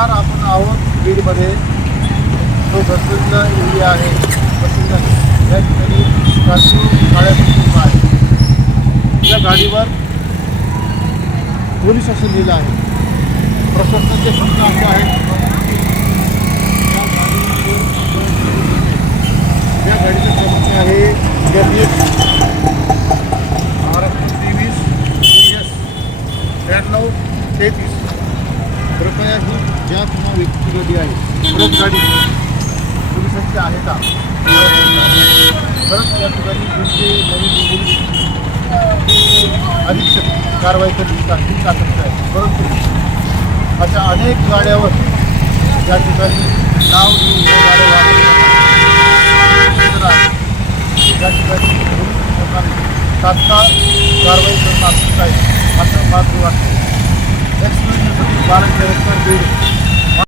नमस्कार आपण आहोत बीडमध्ये. जो प्रसिद्ध एरिया आहे प्रसिद्ध या ठिकाणी स्कॉर्पिओ काळ्या कुटुंब आहे. या गाडीवर पोलीस असं लिहिलं आहे. प्रशासनाचे शब्द असे आहेत या गाडीवर या गाडीचा क्रमांक आहे एम एस महाराष्ट्र तेवीस एस त्र्याण्णव तेहतीस. कृपया ही ज्या किंवा व्यक्ती गाडी आहे परत गाडी पोलिसांची आहे का? परत या ठिकाणी तुमचे नवीन पोलीस अधीक्षक कारवाई करण्याची ही अपेक्षा आहे. परंतु अशा अनेक गाड्यावर या ठिकाणी नाव लिहून गाड्या या ठिकाणी तात्काळ कारवाई करणं आवश्यक आहे असं मात्र वाटतं. एक्सप्लेनेशन बारा बीड